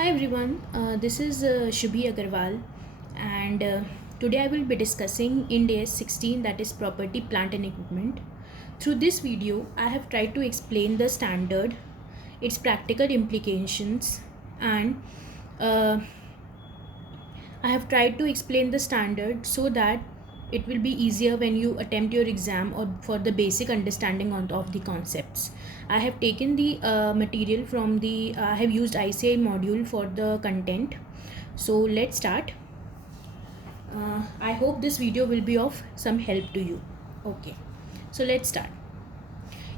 Hi everyone, this is Shubhi Agarwal, and today I will be discussing Ind AS 16, that is property, plant and equipment. Through this video, I have tried to explain the standard, its practical implications, and uh, I have tried to explain the standard so that it will be easier when you attempt your exam or for the basic understanding of the concepts. I have taken the material from I have used ICI module for the content. So let's start. I hope this video will be of some help to you. Okay, so let's start.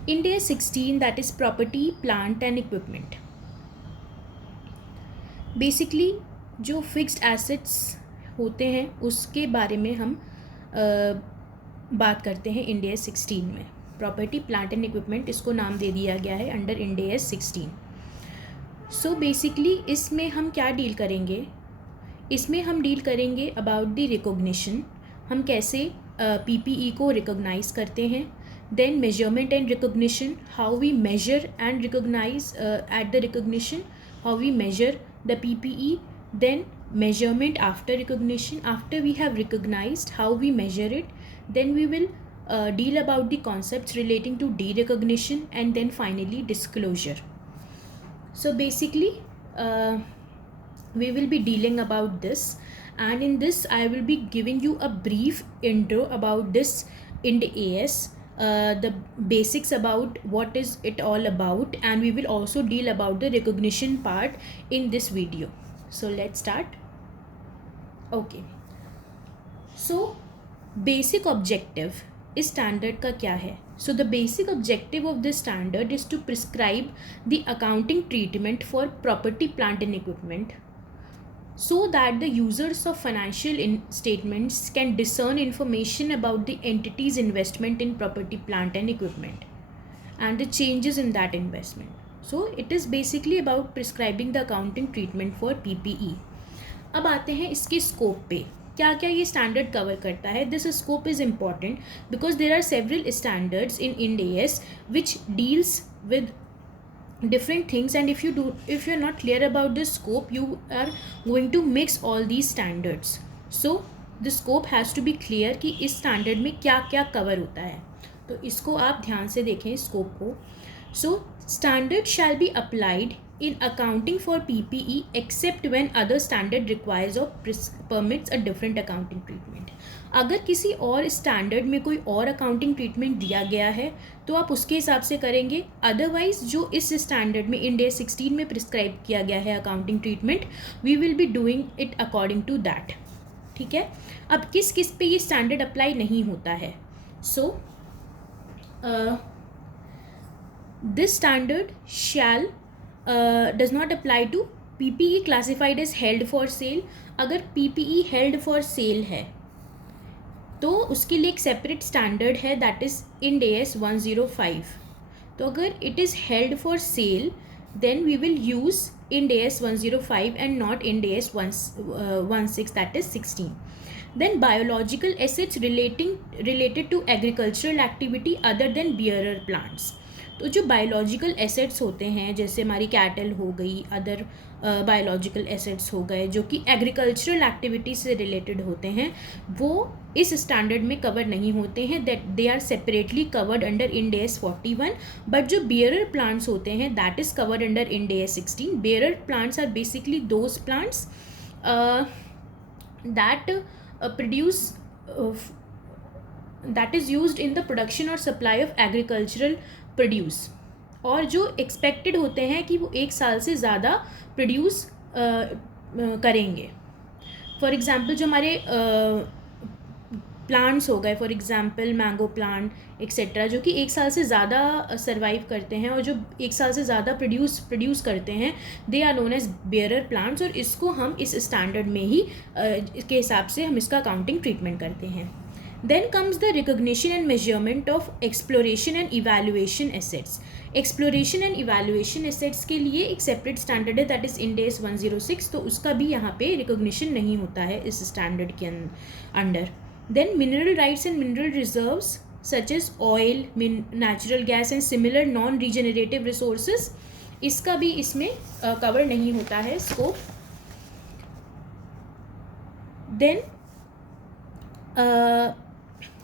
Ind AS 16, that is property, plant and equipment. Basically जो fixed assets होते हैं उसके बारे में हम बात करते हैं इंड AS 16 में. प्रॉपर्टी, प्लांट एंड इक्विपमेंट, इसको नाम दे दिया गया है under Ind AS 16. So basically इसमें हम क्या डील करेंगे? इसमें हम डील करेंगे अबाउट द रिकॉग्निशन. हम कैसे PPE को रिकॉग्नाइज करते हैं. Then measurement and recognition, how we measure and recognise at the recognition, how we measure the PPE, then measurement after recognition. After we have recognized, how we measure it, then we will deal about the concepts relating to derecognition, and then finally disclosure. So basically we will be dealing about this, and in this I will be giving you a brief intro about this Ind AS, the basics about what is it all about, and we will also deal about the recognition part in this video. So let's start. Okay, so basic objective इस standard का क्या है? So the basic objective of this standard is to prescribe the accounting treatment for property, plant and equipment, so that the users of financial statements can discern information about the entity's investment in property, plant and equipment and the changes in that investment. So it is basically about prescribing the accounting treatment for PPE. अब आते हैं इसके scope पे. क्या क्या ये standard cover करता है? This scope is important because there are several standards in Ind AS which deals with different things, and if you're not clear about the scope, you are going to mix all these standards. So the scope has to be clear कि इस standard में क्या क्या cover होता है. तो इसको आप ध्यान से देखें स्कोप को. So standard shall be applied in accounting for PPE except when other standard requires or permits a different accounting treatment. अगर किसी और स्टैंडर्ड में कोई और अकाउंटिंग ट्रीटमेंट दिया गया है तो आप उसके हिसाब से करेंगे. अदरवाइज जो इस स्टैंडर्ड में इंड AS 16 में प्रिस्क्राइब किया गया है accounting treatment, we will be doing it according to that. ठीक है. अब किस किस पे ये स्टैंडर्ड अप्लाई नहीं होता है? So this standard shall does not apply to PPE classified as held for sale. अगर PPE हेल्ड फॉर सेल है तो उसके लिए एक सेपरेट स्टैंडर्ड है, दैट इज़ इंड AS 105. तो अगर it is held for sale then we will use Ind AS 105 and not Ind AS 16, that is 16. Then biological assets related to agricultural activity other than bearer plants. तो जो biological assets होते हैं जैसे हमारी cattle हो गई, other biological assets हो गए जो कि एग्रीकल्चरल एक्टिविटी से रिलेटेड होते हैं, वो इस स्टैंडर्ड में कवर नहीं होते हैं. That they are separately covered under Ind AS 41. But जो बियरर प्लांट्स होते हैं that is covered under Ind AS 16. Bearer plants are basically those plants that produce that is used in the production or supply of agricultural produce, और जो expected होते हैं कि वो एक साल से ज़्यादा प्रोड्यूस करेंगे. फॉर एग्ज़ाम्पल जो हमारे प्लांट्स हो गए, for example mango plant etcetera, जो कि एक साल से ज़्यादा सर्वाइव करते हैं और जो एक साल से ज़्यादा प्रोड्यूस करते हैं, they are known as bearer plants. और इसको हम इस स्टैंडर्ड में ही इसके हिसाब से हम इसका अकाउंटिंग ट्रीटमेंट करते हैं. Then comes the recognition and measurement of exploration and evaluation assets. Exploration and evaluation assets के लिए एक separate standard है, that is Ind AS 106. तो उसका भी यहाँ पे recognition नहीं होता है इस standard के under. Then mineral rights and mineral reserves such as oil, natural gas and similar non-regenerative resources इसका भी इसमें कवर नहीं होता है स्कोप। देन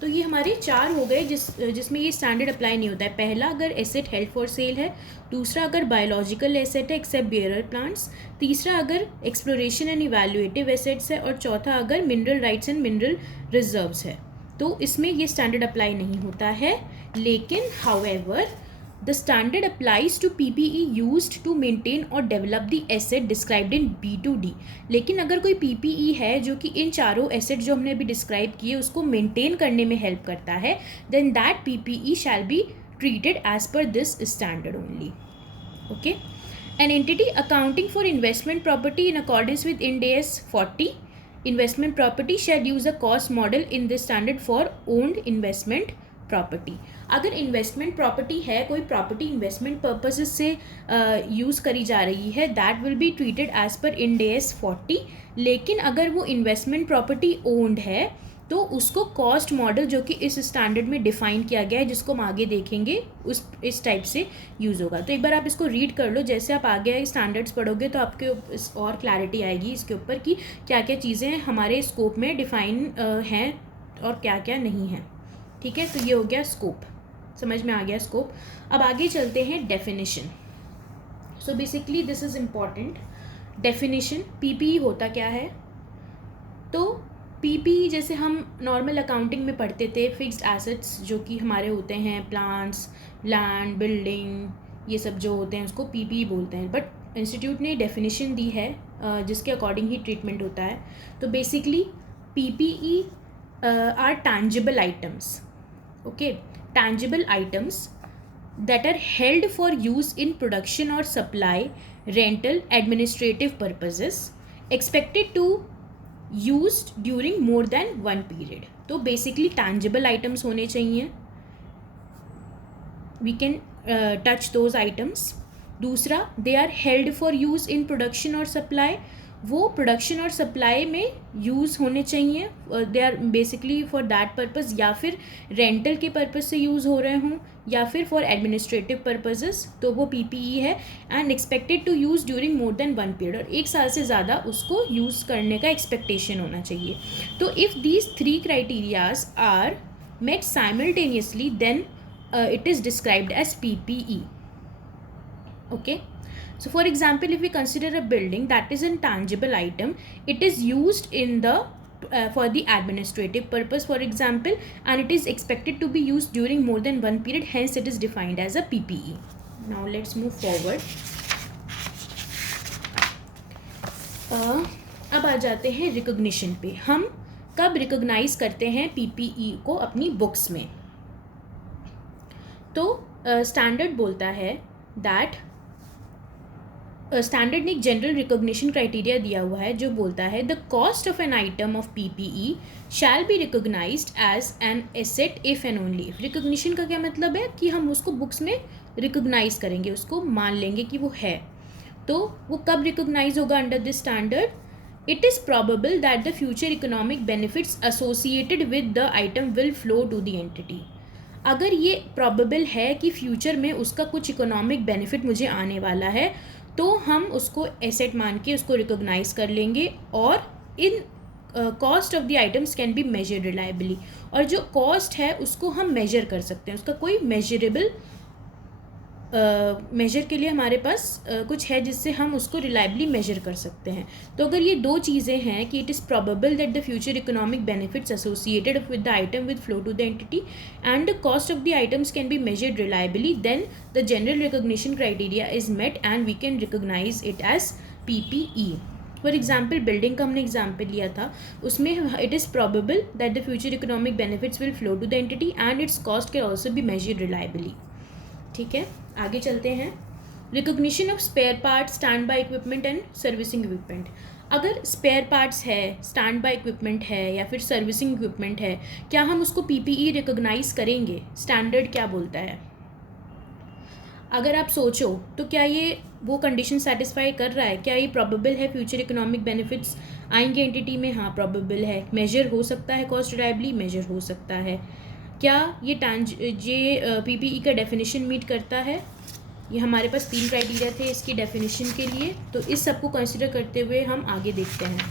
तो ये हमारे 4 हो गए जिसमें ये स्टैंडर्ड अप्लाई नहीं होता है। पहला, अगर एसेट हेल्ड फॉर सेल है। दूसरा, अगर बायोलॉजिकल एसेट है एक्सेप्ट बेयरर प्लांट्स। तीसरा, अगर एक्सप्लोरेशन एंड इवैल्यूएटिव एसेट्स है। और चौथा, अगर mineral rights and mineral reserves है। तो इसमें ये स्टैंडर्ड अप्लाई नहीं होता है। लेकिन however the standard applies to PPE used to maintain और develop the asset described in B2D। लेकिन अगर कोई PPE है जो कि इन चारों एसेट जो हमने अभी डिस्क्राइब किए उसको मेंटेन करने में हेल्प करता है, then that PPE shall be treated as per this standard only. Okay. An entity accounting for investment property in accordance with IND AS 40 investment property shall use a cost model in this standard for owned investment property. अगर investment property है, कोई property investment purposes से use करी जा रही है, that will be treated as per IND AS 40। लेकिन अगर वो इन्वेस्टमेंट प्रॉपर्टी ओन्ड है तो उसको कॉस्ट मॉडल जो कि इस स्टैंडर्ड में डिफाइन किया गया है, जिसको हम आगे देखेंगे, इस टाइप से यूज़ होगा। तो एक बार आप इसको रीड कर लो। जैसे आप आगे स्टैंडर्ड्स पढ़ोगे तो आपके और क्लैरिटी आएगी इसके ऊपर कि क्या क्या चीज़ें हमारे स्कोप में डिफाइन हैं और क्या क्या नहीं है। ठीक है, तो ये हो गया स्कोप, समझ में आ गया स्कोप। अब आगे चलते हैं definition. So basically this is important. Definition, PPE होता क्या है? तो PPE जैसे हम नॉर्मल अकाउंटिंग में पढ़ते थे, फिक्स्ड एसेट्स जो कि हमारे होते हैं, प्लांट्स, लैंड, बिल्डिंग, ये सब जो होते हैं उसको PPE बोलते हैं। बट इंस्टीट्यूट ने डेफिनेशन दी है जिसके अकॉर्डिंग ही ट्रीटमेंट होता है। तो basically PPE are tangible items. Okay, tangible items that are held for use in production or supply, rental, administrative purposes, expected to used during more than one period. तो basically tangible items होने चाहिए, we can touch those items. दूसरा, they are held for use in production or supply, वो production और supply में use होने चाहिए, they are basically for that purpose, या फिर रेंटल के पर्पज़ से यूज़ हो रहे हों, या फिर फॉर एडमिनिस्ट्रेटिव पर्पजेस, तो वो PPE है। And expected to use during more than 1 period, और 1 साल से ज़्यादा उसको यूज़ करने का एक्सपेक्टेशन होना चाहिए। तो if these 3 criterias are met simultaneously then it is described as PPE। Okay. So for example, if we consider a building that is a tangible item, it is used in the for the administrative purpose, for example, and it is expected to be used during more than 1 period, hence it is defined as a PPE. Now let's move forward. अब आ जाते हैं recognition पे। हम कब recognise करते हैं PPE को अपनी बुक्स में? तो स्टैंडर्ड बोलता है दैट स्टैंडर्ड ने एक जनरल रिकॉग्निशन क्राइटेरिया दिया हुआ है जो बोलता है the cost of an item of PPE shall be recognised as an asset if and only if. Recognition का क्या मतलब है कि हम उसको बुक्स में रिकॉग्नाइज करेंगे, उसको मान लेंगे कि वो है। तो वो कब रिकॉग्नाइज होगा under this standard? It is probable that the future economic benefits associated with the item will flow to the entity. अगर ये प्रोबेबल है कि फ्यूचर में उसका कुछ इकोनॉमिक बेनिफिट मुझे आने वाला है, तो हम उसको एसेट मान के उसको रिकॉग्नाइज कर लेंगे। और in cost of the items can be measure reliably, और जो कॉस्ट है उसको हम मेजर कर सकते हैं, उसका कोई मेजरेबल मेजर के लिए हमारे पास कुछ है जिससे हम उसको रिलायबली मेजर कर सकते हैं। तो अगर ये 2 चीज़ें हैं कि it is probable that the future economic benefits associated with the item with flow to the entity and the cost of the items can be measured reliably, then the general recognition criteria is met and we can recognise it as PPE। For example, building का हमने example लिया था, उसमें it is probable that the future economic benefits will flow to the entity and its cost can also be measured reliably. ठीक है, आगे चलते हैं। Recognition of spare parts, stand by equipment and servicing equipment. अगर spare parts है, stand by equipment है या फिर सर्विसिंग इक्विपमेंट है, क्या हम उसको PPE रिकॉग्नाइज करेंगे? स्टैंडर्ड क्या बोलता है? अगर आप सोचो तो क्या ये वो कंडीशन सेटिस्फाई कर रहा है? क्या ये प्रोबेबल है फ्यूचर इकोनॉमिक बेनिफिट्स आएंगे एंटिटी में? हाँ, प्रोबेबल है। मेजर हो सकता है कॉस्ट रिलायबली? मेजर हो सकता है। क्या ये PPE का डेफिनेशन मीट करता है? ये हमारे पास 3 क्राइटेरिया थे इसकी डेफिनेशन के लिए, तो इस सब को कंसिडर करते हुए हम आगे देखते हैं.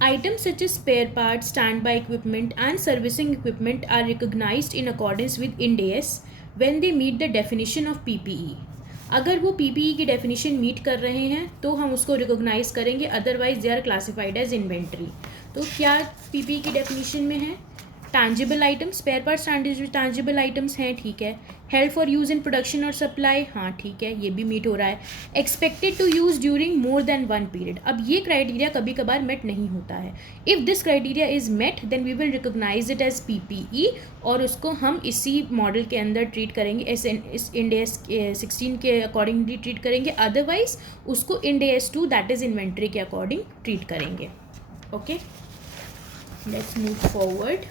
Items such as spare parts, standby equipment and servicing equipment are recognized in accordance with Ind AS when they meet the definition of PPE. अगर वो PPE की डेफिनेशन मीट कर रहे हैं तो हम उसको रिकोगनाइज करेंगे, otherwise they are classified as inventory. तो क्या PPE की डेफिनेशन में है? Tangible items, spare parts tangible items हैं, ठीक है. Help for use in production और सप्लाई, हाँ ठीक है, ये भी मीट हो रहा है. Expected to use during more than 1 period. अब ये क्राइटेरिया कभी कभार मेट नहीं होता है. If this criteria is met then we will recognise it as PPE और उसको हम इसी मॉडल के अंदर ट्रीट करेंगे, इस Ind AS 16 के अकॉर्डिंगली ट्रीट करेंगे. अदरवाइज उसको Ind AS 2 that is inventory के अकॉर्डिंग ट्रीट करेंगे. Okay, let's move forward.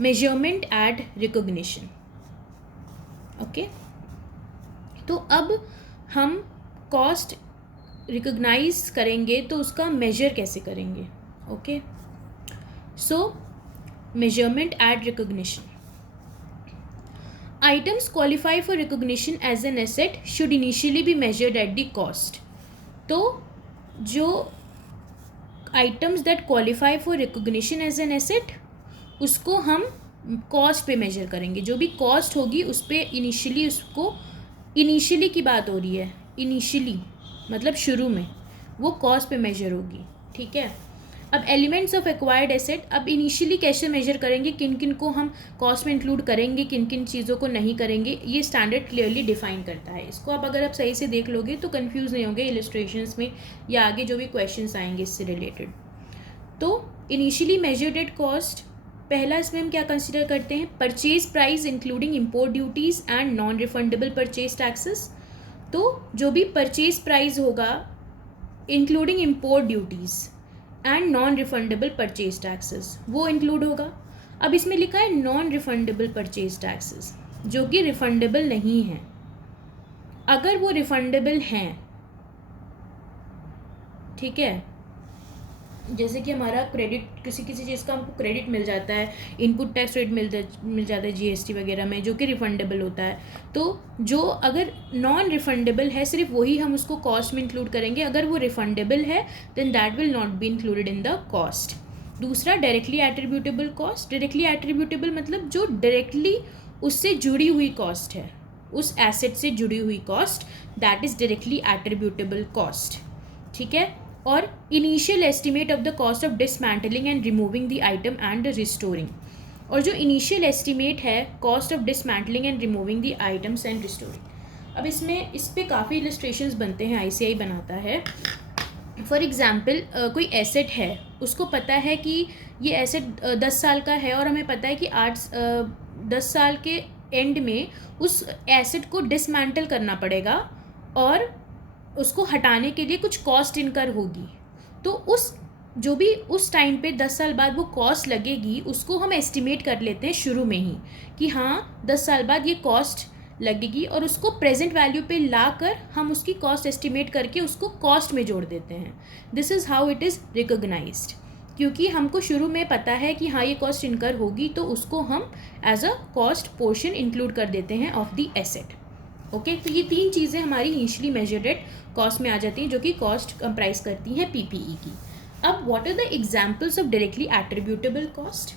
Measurement at recognition. Okay, तो अब हम कॉस्ट रिकोगनाइज करेंगे तो उसका मेजर कैसे करेंगे? Okay, so measurement at recognition. Items qualify for recognition as an asset should initially be measured at the cost. तो जो items that qualify for recognition as an asset उसको हम कॉस्ट पे मेजर करेंगे. जो भी कॉस्ट होगी उस पर इनिशियली, उसको इनिशियली की बात हो रही है, इनिशियली मतलब शुरू में, वो कॉस्ट पे मेजर होगी. ठीक है. अब एलिमेंट्स ऑफ एक्वायर्ड एसेट, अब इनिशियली कैसे मेजर करेंगे, किन किन को हम कॉस्ट में इंक्लूड करेंगे, किन किन चीज़ों को नहीं करेंगे, ये स्टैंडर्ड क्लियरली डिफाइन करता है. इसको अब अगर आप सही से देख लोगे तो कंफ्यूज नहीं होंगे इलस्ट्रेशंस में या आगे जो भी क्वेश्चंस आएंगे इससे रिलेटेड. तो इनिशियली मेजर्ड एट कॉस्ट, पहला इसमें हम क्या कंसिडर करते हैं? Purchase price including import duties and non refundable purchase taxes. तो जो भी परचेज प्राइस होगा including import duties and non refundable purchase taxes, वो इंक्लूड होगा. अब इसमें लिखा है नॉन रिफंडेबल परचेज टैक्सेस, जो कि रिफंडेबल नहीं है. अगर वो रिफंडेबल हैं, ठीक है, जैसे कि हमारा क्रेडिट, किसी चीज़ का हमको क्रेडिट मिल जाता है, इनपुट टैक्स रेट मिल जाता है GST वगैरह में, जो कि रिफंडेबल होता है. तो जो अगर नॉन रिफंडेबल है सिर्फ वही हम उसको कॉस्ट में इंक्लूड करेंगे. अगर वो रिफंडेबल है then that will not be included in the cost. दूसरा directly attributable cost. Directly attributable मतलब जो डायरेक्टली उससे जुड़ी हुई कॉस्ट है, उस एसेट से जुड़ी हुई cost, that is directly attributable cost. ठीक है. और initial estimate of the cost of dismantling and removing the item and restoring. और जो इनिशियल एस्टिमेट है cost of dismantling and removing the items and restoring. अब इसमें इस पर काफ़ी इलस्ट्रेशंस बनते हैं, ICI बनाता है. फॉर एग्ज़ाम्पल कोई एसेट है, उसको पता है कि ये एसेट 10 साल का है और हमें पता है कि 10 साल के एंड में उस एसेट को डिसमैंटल करना पड़ेगा और उसको हटाने के लिए कुछ कॉस्ट इनकर होगी. तो उस जो भी उस टाइम पे 10 साल बाद वो कॉस्ट लगेगी उसको हम एस्टिमेट कर लेते हैं शुरू में ही कि हाँ 10 साल बाद ये कॉस्ट लगेगी, और उसको प्रेजेंट वैल्यू पे ला कर हम उसकी कॉस्ट एस्टिमेट करके उसको कॉस्ट में जोड़ देते हैं. This is how it is recognised. क्योंकि हमको शुरू में पता है कि हाँ ये कॉस्ट इनकर होगी, तो उसको हम as a cost portion include कर देते हैं ऑफ द एसेट. ओके, तो ये 3 चीज़ें हमारी इनिशियली मेजर्ड एट कॉस्ट में आ जाती हैं, जो कि कॉस्ट कंप्राइज करती हैं PPE की. अब what are the examples of directly attributable cost?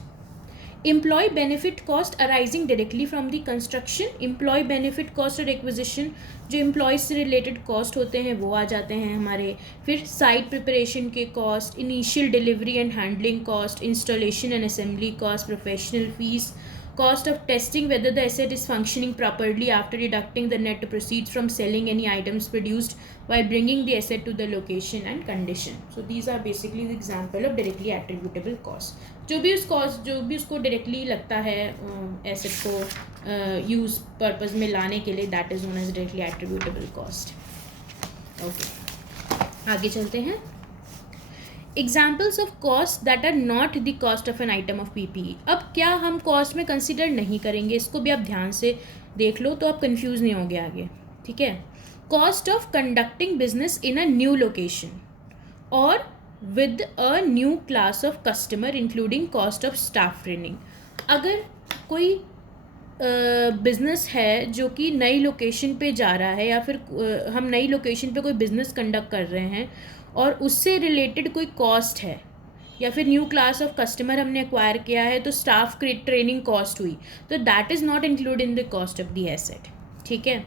Employee benefit cost arising directly from the construction. Employee benefit cost और एक्विजिशन, जो एम्प्लॉयज से रिलेटेड कॉस्ट होते हैं वो आ जाते हैं हमारे. फिर साइट प्रिपरेशन के cost, initial delivery and handling cost, installation and assembly cost, professional fees, cost of testing whether the asset is functioning properly after deducting the net proceeds from selling any items produced while bringing the asset to the location and condition. So these are basically the example of directly attributable cost. जो भी उसको directly लगता है asset को use purpose में लाने के लिए, that is known as directly attributable cost. Okay, आगे चलते हैं. Examples of cost that are not the cost of an item of PPE. अब क्या हम कॉस्ट में कंसिडर नहीं करेंगे, इसको भी आप ध्यान से देख लो तो आप कंफ्यूज नहीं होगे आगे. ठीक है. Cost of conducting business in a new location और with a new class of customer including cost of staff training. अगर कोई बिज़नेस है जो कि नई लोकेशन पे जा रहा है, या फिर हम नई लोकेशन पे कोई बिज़नेस कंडक्ट कर रहे हैं और उससे रिलेटेड कोई कॉस्ट है, या फिर न्यू क्लास ऑफ कस्टमर हमने एक्वायर किया है तो स्टाफ ट्रेनिंग कॉस्ट हुई, तो that is not include in the cost of the asset. ठीक है।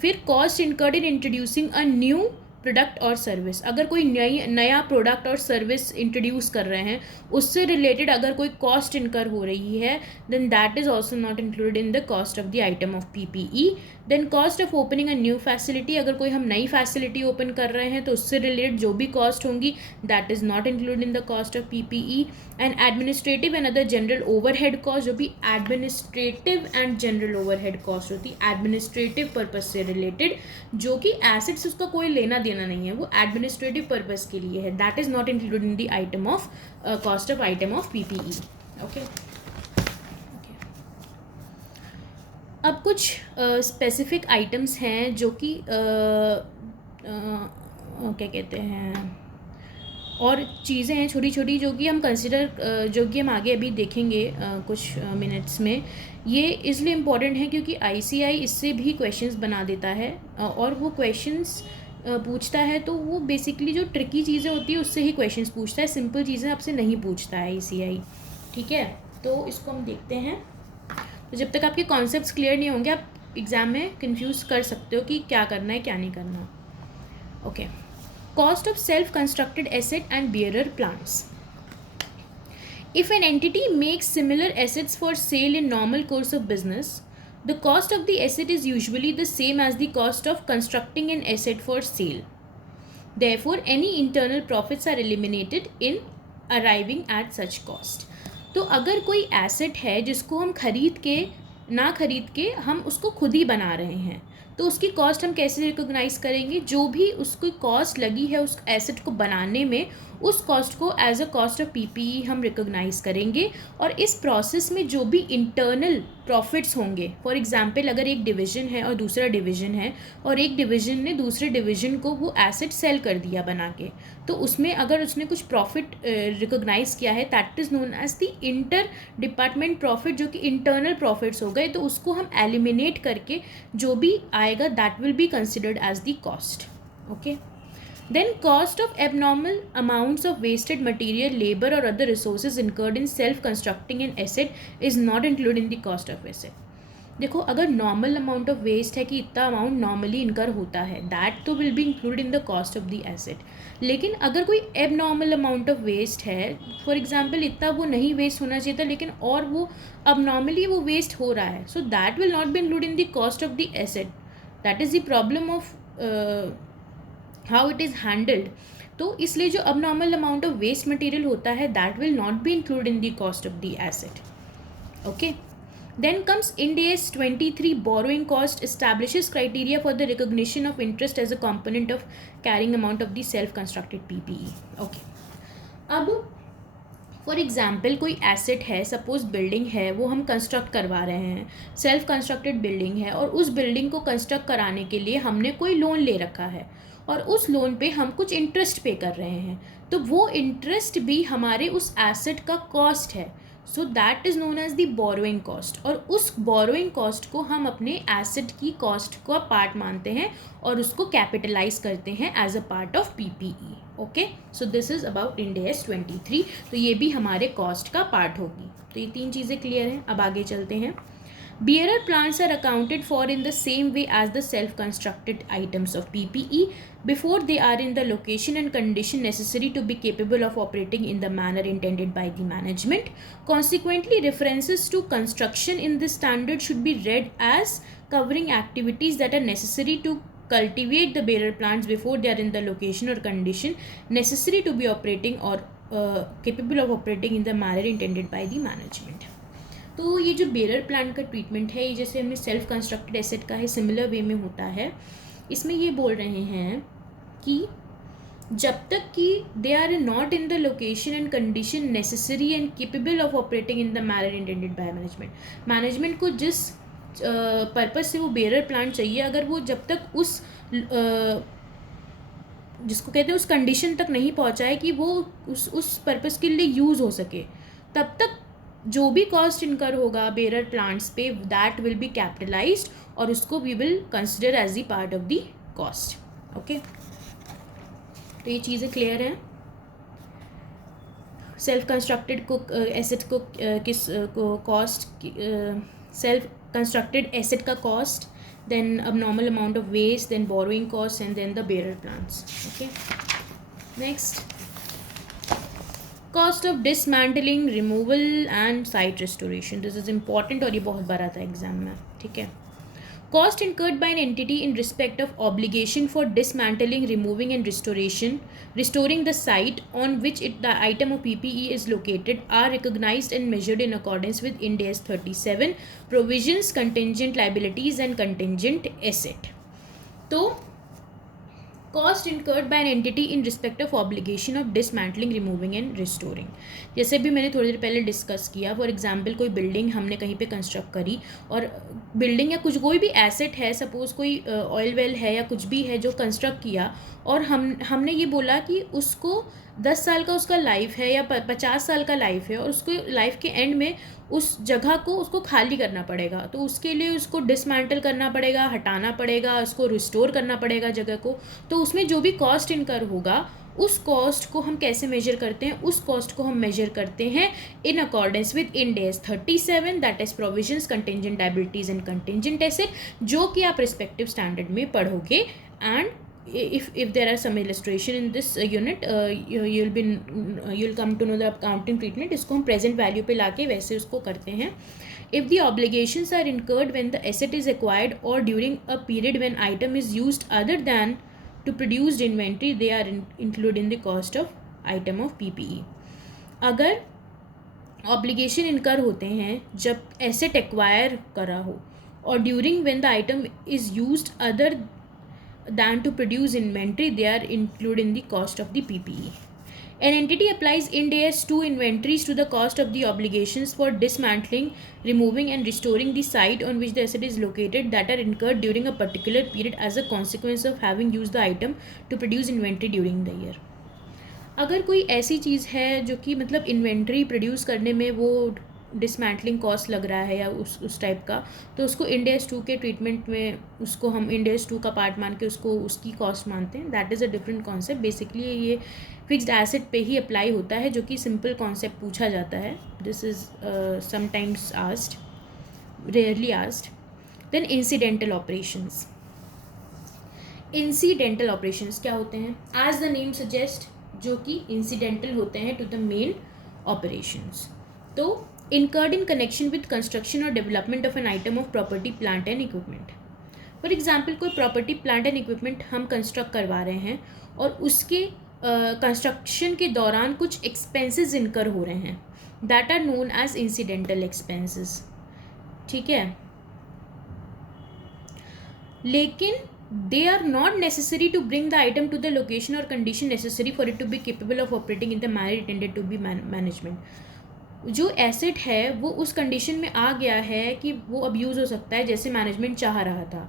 फिर cost incurred in introducing a new product और सर्विस, अगर कोई नया प्रोडक्ट और सर्विस इंट्रोड्यूस कर रहे हैं, उससे रिलेटेड अगर कोई कॉस्ट इनकर हो रही है, then that is also not included in the cost of the item of PPE. Then cost of opening a new facility, अगर कोई हम नई फैसिलिटी ओपन कर रहे हैं तो उससे रिलेटेड जो भी कॉस्ट होंगी, that is not included in the cost of PPE. And administrative and other general overhead cost, जो भी administrative and general overhead cost होती है एडमिनिस्ट्रेटिव पर्पज से रिलेटेड, जो कि एसेट्स उसका कोई लेना देना नहीं है, वो एडमिनिस्ट्रेटिव पर्पज के लिए है, that is not included in the item of cost of item of PPE. Okay. अब कुछ स्पेसिफिक आइटम्स हैं जो कि क्या कहते हैं, और चीज़ें हैं छोटी छोटी जो कि हम कंसिडर, जो कि हम आगे अभी देखेंगे कुछ मिनट्स में। ये इसलिए इम्पॉर्टेंट है क्योंकि आईसीआई इससे भी क्वेश्चंस बना देता है, और वो क्वेश्चंस पूछता है तो वो बेसिकली जो ट्रिकी चीज़ें होती है उससे ही क्वेश्चंस पूछता है, सिंपल चीज़ें आपसे नहीं पूछता है आईसीआई। ठीक है, तो इसको हम देखते हैं। तो जब तक आपके कॉन्सेप्ट्स क्लियर नहीं होंगे, आप एग्ज़ाम में कंफ्यूज कर सकते हो कि क्या करना है क्या नहीं करना। Okay. Cost of self-constructed asset and bearer plants. If an entity makes similar assets for sale in normal course of business, the cost of the asset is usually the same as the cost of constructing an asset for sale. Therefore, any internal profits are eliminated in arriving at such cost. तो अगर कोई asset है जिसको हम खरीद के हम उसको खुद ही बना रहे हैं, तो उसकी कॉस्ट हम कैसे रिकॉग्नाइज करेंगे? जो भी उसकी कॉस्ट लगी है उस एसेट को बनाने में, उस कॉस्ट को as a cost of PPE हम रिकॉग्नाइज करेंगे। और इस प्रोसेस में जो भी इंटरनल प्रॉफिट्स होंगे, फॉर एग्जांपल अगर एक डिवीज़न है और दूसरा डिवीज़न है, और एक डिवीज़न ने दूसरे डिवीज़न को वो एसेट सेल कर दिया बना के, तो उसमें अगर उसने कुछ प्रॉफिट रिकॉग्नाइज किया है, that is known as the inter department profit, जो कि इंटरनल प्रॉफिट्स हो गए, तो उसको हम एलिमिनेट करके जो भी आएगा that will be considered as the cost. Okay. Then cost of abnormal amounts of wasted material, labor or other resources incurred in self-constructing an asset is not included in the cost of asset. देखो, अगर normal amount of waste है कि इतना amount normally इनकर होता है, that तो will be included in the cost of the asset. लेकिन अगर कोई एब नॉर्मल अमाउंट ऑफ वेस्ट है, फॉर एग्जांपल इतना वो नहीं वेस्ट होना चाहिए था लेकिन और वो अब नॉर्मली वो वेस्ट हो रहा है, so that will not be included in the cost of the asset. That is the problem of how it is handled. तो इसलिए जो अब normal amount of waste material होता है, that will not be included in the cost of the asset. Okay. Then comes Ind AS 23 borrowing cost establishes criteria for the recognition of interest as a component of carrying amount of the self-constructed PPE. Okay. अब for example कोई asset है, suppose building है, वो हम construct करवा रहे हैं, self constructed building है, और उस बिल्डिंग को कंस्ट्रक्ट कराने के लिए हमने कोई लोन ले रखा है और उस लोन पे हम कुछ इंटरेस्ट पे कर रहे हैं, तो वो इंटरेस्ट भी हमारे उस एसेट का कॉस्ट है। So that is known as the borrowing cost, और उस बोरोइंग कॉस्ट को हम अपने एसेट की कॉस्ट का पार्ट मानते हैं और उसको कैपिटलाइज करते हैं as a part of PPE. Okay, so this is about Ind AS 23। तो ये भी हमारे कॉस्ट का पार्ट होगी। तो ये तीन चीज़ें क्लियर हैं। अब आगे चलते हैं। Bearer plants are accounted for in the same way as the self-constructed items of PPE before they are in the location and condition necessary to be capable of operating in the manner intended by the management. Consequently, references to construction in this standard should be read as covering activities that are necessary to cultivate the bearer plants before they are in the location or condition necessary to be operating or capable of operating in the manner intended by the management. तो ये जो bearer plant का treatment है, ये जैसे हमने self constructed asset का है, सिमिलर वे में होता है। इसमें ये बोल रहे हैं कि जब तक कि they are not in the location and condition necessary and capable of operating in the manner intended by management को जिस पर्पज़ से वो बेरर प्लांट चाहिए, अगर वो जब तक उस जिसको कहते हैं उस कंडीशन तक नहीं पहुंचा है कि वो उस पर्पज़ के लिए यूज़ हो सके, तब तक जो भी कॉस्ट इनकर होगा बेरर प्लांट्स पे, दैट विल बी कैपिटलाइज्ड और उसको we will consider as the part of the cost. Okay, तो ये चीज़ें क्लियर हैं. सेल्फ कंस्ट्रक्टेड को एसेट को किस को कॉस्ट, सेल्फ कंस्ट्रक्टेड एसेट का cost, then abnormal amount of waste, then borrowing costs, and then the bearer plants. Okay, next, cost of dismantling, removal and site restoration. This is important और ये बहुत बार आता है exam में. ठीक है. Cost incurred by an entity in respect of obligation for dismantling, removing and restoring the site on which the item of PPE is located are recognized and measured in accordance with Ind AS 37 provisions, contingent liabilities and contingent asset. तो cost incurred by an entity in respect of obligation of dismantling, removing and restoring. जैसे भी मैंने थोड़ी देर पहले discuss किया, for example कोई building हमने कहीं पे कंस्ट्रक्ट करी और बिल्डिंग या कुछ कोई भी एसेट है, सपोज़ कोई ऑयल वेल है या कुछ भी है जो कंस्ट्रक्ट किया, और हमने ये बोला कि उसको 10 साल का उसका लाइफ है या 50 साल का लाइफ है और उसको लाइफ के एंड में उस जगह को उसको खाली करना पड़ेगा. तो उसके लिए उसको डिसमेंटल करना पड़ेगा, हटाना पड़ेगा, उसको रिस्टोर करना पड़ेगा जगह को. तो उसमें जो भी कॉस्ट इनकर होगा उस कॉस्ट को हम कैसे मेजर करते हैं? उस कॉस्ट को हम मेजर करते हैं in accordance with Ind AS 37, that is provisions, contingent liabilities and contingent asset, जो कि आप रिस्पेक्टिव स्टैंडर्ड में पढ़ोगे. And if there are some illustration in this unit, you'll come to know the accounting treatment. इसको हम present value पे लाके वैसे उसको करते हैं. If the obligations are incurred when the asset is acquired or during a period when item is used other than to produce inventory, they are included in the cost of item of PPE. अगर obligation incur होते हैं जब asset acquire करा हो और during when the item is used other than to produce inventory, they are included in the cost of the PPE. An entity applies Ind AS 2 inventories to the cost of the obligations for dismantling, removing and restoring the site on which the asset is located that are incurred during a particular period as a consequence of having used the item to produce inventory during the year. अगर कोई ऐसी चीज़ है जो कि मतलब inventory produce करने में वो डिसमैंटलिंग कॉस्ट लग रहा है या उस टाइप का, तो उसको इंड AS 2 के ट्रीटमेंट में उसको हम इंड AS 2 का पार्ट मान के उसको उसकी कॉस्ट मानते हैं. That is a different concept. Basically ये फिक्स्ड एसेट पे ही अप्लाई होता है, जो कि सिंपल कॉन्सेप्ट पूछा जाता है. This is sometimes asked, rarely asked. Then incidental operations. Incidental operations क्या होते हैं? एज द नेम सजेस्ट, जो कि इंसिडेंटल होते हैं टू द मेन ऑपरेशंस. तो incurred in connection with construction or development of an item of property, plant and equipment. For example, कोई property, plant and equipment हम construct करवा रहे हैं और उसके construction के दौरान कुछ expenses incur हो रहे हैं, that are known as incidental expenses. ठीक है, लेकिन they are not necessary to bring the item to the location or condition necessary for it to be capable of operating in the manner intended to be management. जो asset है वो उस condition में आ गया है कि वो अब यूज़ हो सकता है जैसे मैनेजमेंट चाह रहा था.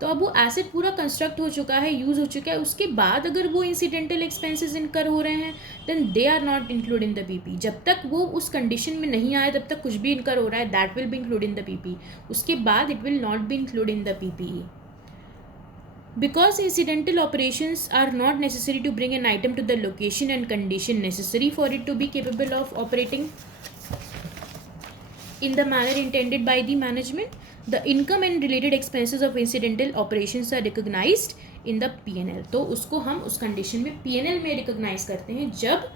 तो अब वो एसेट पूरा कंस्ट्रक्ट हो चुका है, यूज़ हो चुका है, उसके बाद अगर वो इंसिडेंटल एक्सपेंसेस इनकर हो रहे हैं then they are not include in the PP. जब तक वो उस कंडीशन में नहीं आया तब तक कुछ भी इनकर हो रहा है, that will be include in the PP. उसके बाद it will not be include in the PP. Because incidental operations are not necessary to bring an item to the location and condition necessary for it to be capable of operating in the manner intended by the management, the income and related expenses of incidental operations are recognized in the P&L. तो उसको हम उस condition में P&L में recognize करते हैं जब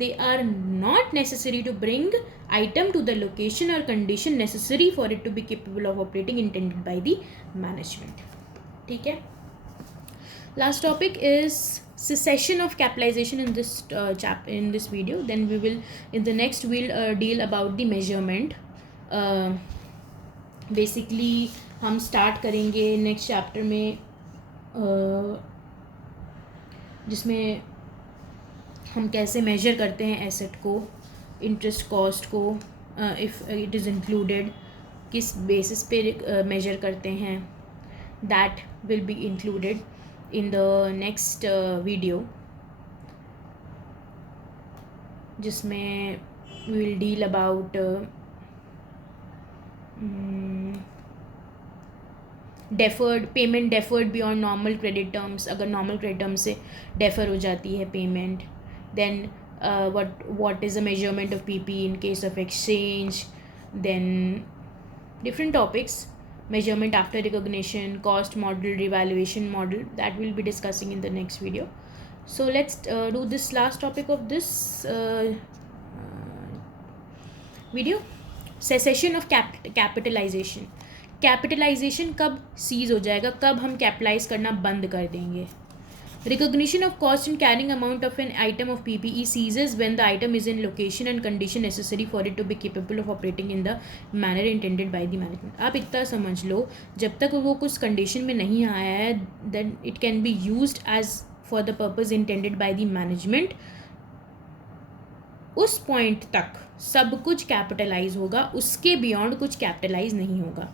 they are not necessary to bring item to the location or condition necessary for it to be capable of operating intended by the management. ठीक है. Last topic is cessation of capitalization in this in this video. Then we will in the next we'll deal about the measurement. Basically हम start करेंगे next chapter में जिसमें हम कैसे measure करते हैं एसेट को, इंटरेस्ट कॉस्ट को, इफ़ इट इज़ इंक्लूडेड, किस बेसिस पे मेजर करते हैं, that will be included in the next video, जिसमें we will deal about deferred payment, deferred beyond normal credit terms, अगर नॉर्मल क्रेडिट टर्म्स से defer हो जाती है payment. Then what is the measurement of PP in case of exchange. Then different topics, measurement after recognition, cost model, revaluation model, that we'll be discussing in the next video. So let's do this last topic of this video, cessation of capitalization. Capitalisation कब cease हो जाएगा, कब हम capitalise करना बंद कर देंगे. Recognition of cost and carrying amount of an item of PPE ceases when the item is in location and condition necessary for it to be capable of operating in the manner intended by the management. आप इतना समझ लो, जब तक वो कुछ condition में नहीं आया है, then it can be used as for the purpose intended by the management. उस पॉइंट तक सब कुछ कैपिटलाइज होगा, उसके बियॉन्ड कुछ कैपिटलाइज नहीं होगा.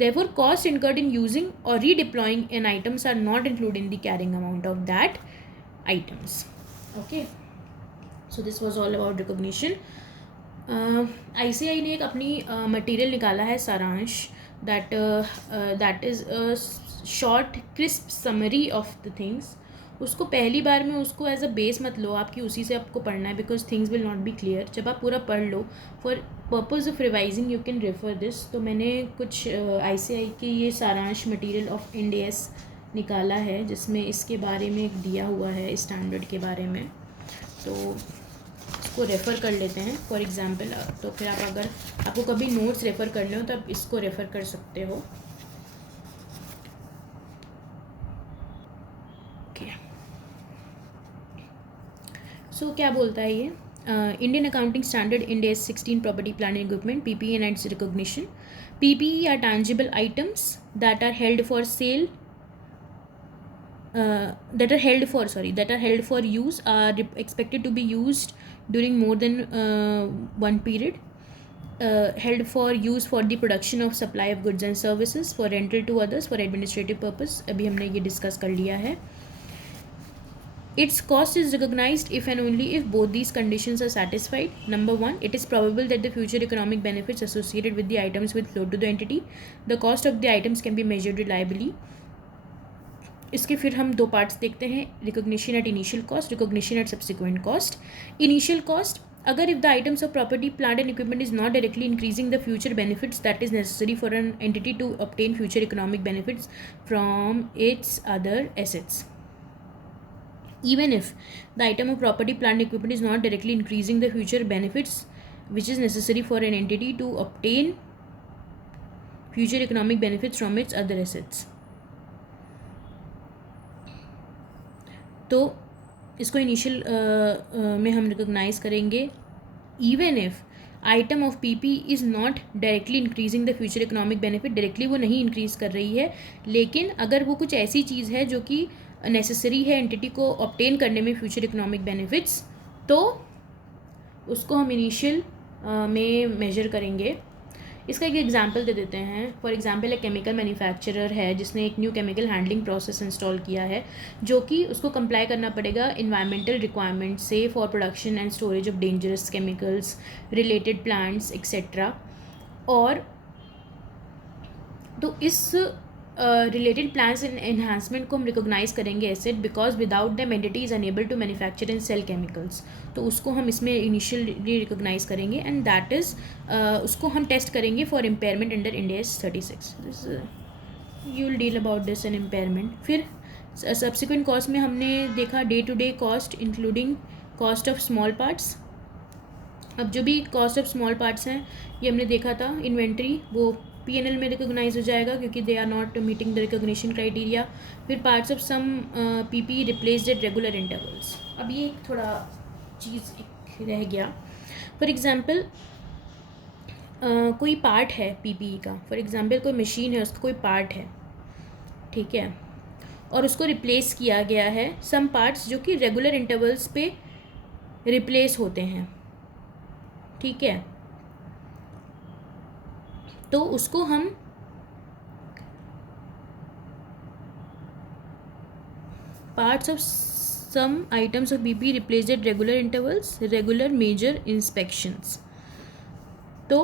Therefore, costs incurred in using or redeploying an items are not included in the carrying amount of that items. Okay. So this was all about recognition. ICI ने एक अपनी मटेरियल निकाला है सारांश, that is a short crisp summary of the things. उसको पहली बार में उसको एज अ बेस मत लो आप कि उसी से आपको पढ़ना है, because things will not be clear. जब आप पूरा पढ़ लो, for purpose of revising you can refer this. तो मैंने कुछ ICI की ये सारांश मटेरियल ऑफ इंड AS निकाला है, जिसमें इसके बारे में एक दिया हुआ है स्टैंडर्ड के बारे में. तो इसको रेफ़र कर लेते हैं फॉर एग्ज़ाम्पल. तो फिर आप अगर आपको कभी नोट्स रेफ़र करने हो तो आप इसको रेफ़र कर सकते हो. सो क्या बोलता है ये, Indian accounting standard Ind AS 16 property plant and equipment PPE and its recognition. PPE are tangible items that are held for sale, that are held for use, are expected to be used during more than one period, held for use for the production of supply of goods and services, for rental to others, for administrative purpose. अभी हमने ये discuss कर लिया है. Its cost is recognized if and only if both these conditions are satisfied. Number one, it is probable that the future economic benefits associated with the items will flow to the entity. The cost of the items can be measured reliably. इसके फिर हम दो parts देखते हैं, recognition at initial cost, recognition at subsequent cost. Initial cost, अगर if the items of property plant and equipment is not directly increasing the future benefits that is necessary for an entity to obtain future economic benefits from its other assets. Even if the item of property, plant, and equipment is not directly increasing the future benefits which is necessary for an entity to obtain future economic benefits from its other assets. तो इसको initial में हम recognise करेंगे. Even if item of PP is not directly increasing the future economic benefit, directly वो नहीं increase कर रही है, लेकिन अगर वो कुछ ऐसी चीज़ है जो कि नेसेसरी है एंटिटी को ऑब्टेन करने में फ्यूचर इकोनॉमिक बेनिफिट्स, तो उसको हम इनिशियल में मेजर करेंगे. इसका एक एग्जांपल दे देते हैं. फॉर एग्जांपल एक केमिकल मैन्युफैक्चरर है जिसने एक new chemical handling process install किया है, जो कि उसको कंप्लाई करना पड़ेगा इन्वायरमेंटल रिक्वायरमेंट से for production and storage of dangerous chemicals, related plants etcetera. और तो इस रिलेटेड प्लान्स एंड एनहांसमेंट को हम रिकोगनाइज करेंगे asset, because without them entity is unable to manufacture and sell chemicals. तो उसको हम इसमें इनिशियली रिकोगनाइज करेंगे एंड दैट इज़ उसको हम टेस्ट करेंगे for impairment under Ind AS 36. You will deal about this an impairment. फिर सब्सिक्वेंट कॉस्ट में हमने देखा day to day cost including cost of small parts. अब जो भी कॉस्ट ऑफ स्मॉल पार्ट्स हैं ये हमने देखा था. इन्वेंट्री वो P&L में रिकोगनाइज हो जाएगा क्योंकि they are not meeting the recognition criteria. फिर parts of some PP replaced at regular intervals. अब ये थोड़ा चीज़ एक रह गया. फॉर एग्जांपल कोई पार्ट है PPE का, फॉर एग्जांपल कोई मशीन है उसका कोई पार्ट है, ठीक है, और उसको रिप्लेस किया गया है. सम पार्ट्स जो कि रेगुलर इंटरवल्स पे रिप्लेस होते हैं, ठीक है, तो उसको हम parts of some items of PP replaced at regular intervals, regular major inspections. तो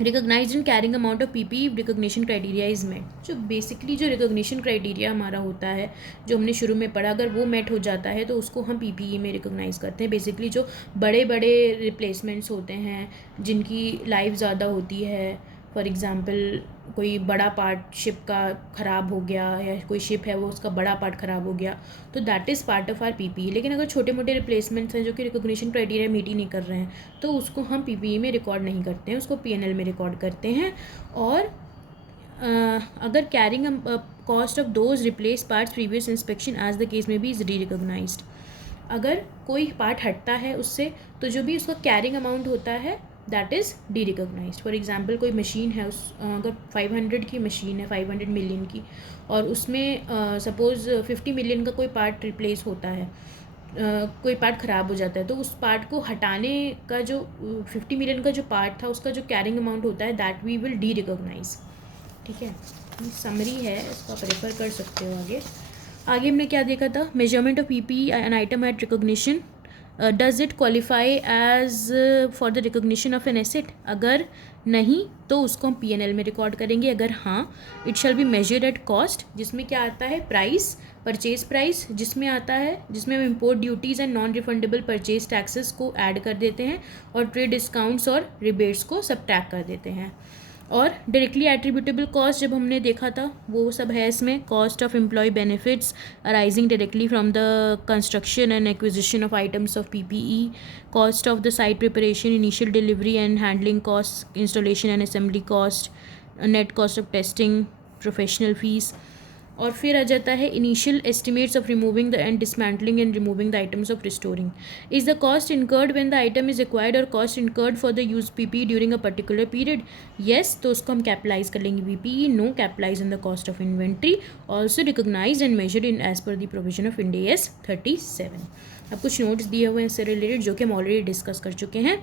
recognise and carrying amount of PPE recognition criteria is met. जो बेसिकली जो रिकोगनिशन क्राइटेरिया हमारा होता है, जो हमने शुरू में पढ़ा, अगर वो मेट हो जाता है तो उसको हम पीपीई में रिकोगनाइज करते हैं। बेसिकली जो बड़े बड़े रिप्लेसमेंट्स होते हैं जिनकी लाइफ ज़्यादा होती है, फॉर एग्ज़ाम्पल कोई बड़ा पार्ट शिप का ख़राब हो गया या कोई शिप है वो उसका बड़ा पार्ट ख़राब हो गया, तो that is part of our PPE. लेकिन अगर छोटे मोटे रिप्लेसमेंट्स हैं जो कि रिकोगनिशन क्राइटेरिया मीट ही नहीं कर रहे हैं, तो उसको हम पीपीई में रिकॉर्ड नहीं करते हैं, उसको पीएनएल में रिकॉर्ड करते हैं। और अगर carrying cost of those replace parts previous inspection as the case में भी इज़ री रिकोगनाइज्ड। अगर कोई पार्ट हटता है उससे, तो जो भी उसका कैरिंग अमाउंट होता है that is D recognised. For example कोई मशीन है, उस अगर 500 की मशीन है, 500 मिलियन की, और उसमें सपोज़ 50 मिलियन का कोई पार्ट रिप्लेस होता है, कोई पार्ट ख़राब हो जाता है, तो उस पार्ट को हटाने का जो 50 मिलियन का जो पार्ट था उसका जो कैरिंग अमाउंट होता है that we will derecognise. ठीक है, ये समरी है, इसको आप रेफर कर सकते हो। आगे हमने क्या देखा था, measurement of PPE an item at recognition, does it qualify as for the recognition of an asset. अगर नहीं तो उसको हम पीएनएल में रिकॉर्ड करेंगे। अगर हाँ, it shall be measured at cost, जिसमें क्या आता है, प्राइस, परचेज प्राइस, जिसमें आता है, जिसमें हम import duties and non refundable purchase taxes को ऐड कर देते हैं और ट्रेड डिस्काउंट्स और रिबेट्स को सबट्रैक्ट कर देते हैं। और डायरेक्टली एट्रीब्यूटेबल कॉस्ट जब हमने देखा था वो सब है इसमें, cost of employ benefits arising directly from the construction and acquisition of items of PPE, cost of the site preparation, initial delivery and handling cost, installation and assembly cost, net cost of testing, professional fees. और फिर आ जाता है initial estimates of removing the and dismantling and removing the items of restoring. Is the cost incurred when the item is acquired और cost incurred for the use PPE during a particular period. Yes, तो उसको हम capitalise कर लेंगे PPE. No, capitalise in the cost of inventory, also recognise and measured in as per the provision of Ind AS 37। अब कुछ notes दिए हुए हैं इससे रिलेटेड जो कि हम ऑलरेडी डिस्कस कर चुके हैं।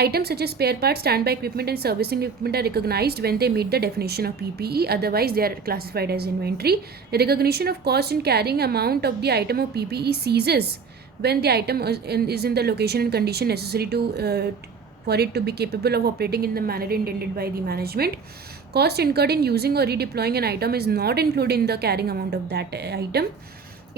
Items such as spare parts, standby equipment and servicing equipment are recognized when they meet the definition of PPE, otherwise they are classified as inventory. The recognition of cost and carrying amount of the item of PPE ceases when the item is in the location and condition necessary for it to be capable of operating in the manner intended by the management. Cost incurred in using or redeploying an item is not included in the carrying amount of that item.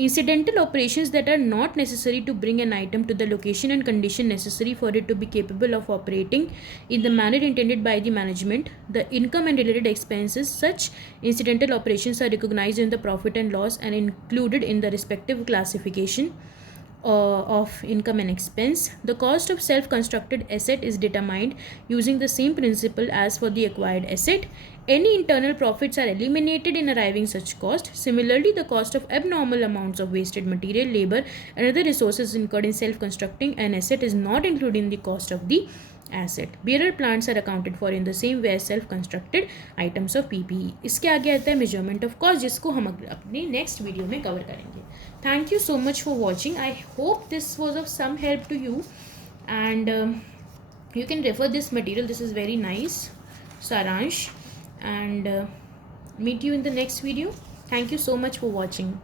Incidental operations that are not necessary to bring an item to the location and condition necessary for it to be capable of operating in the manner intended by the management. The income and related expenses, such incidental operations are recognized in the profit and loss and included in the respective classification of income and expense. The cost of self-constructed asset is determined using the same principle as for the acquired asset. Any internal profits are eliminated in arriving such cost. Similarly, the cost of abnormal amounts of wasted material, labor, and other resources incurred in self-constructing an asset is not included in the cost of the asset. Bearer plants are accounted for in the same way as self-constructed items of PPE. इसके आगे आता है measurement of cost, जिसको हम अपनी next video में cover करेंगे. Thank you so much for watching. I hope this was of some help to you, and you can refer this material. This is very nice, Saransh, and meet you in the next video. Thank you so much for watching.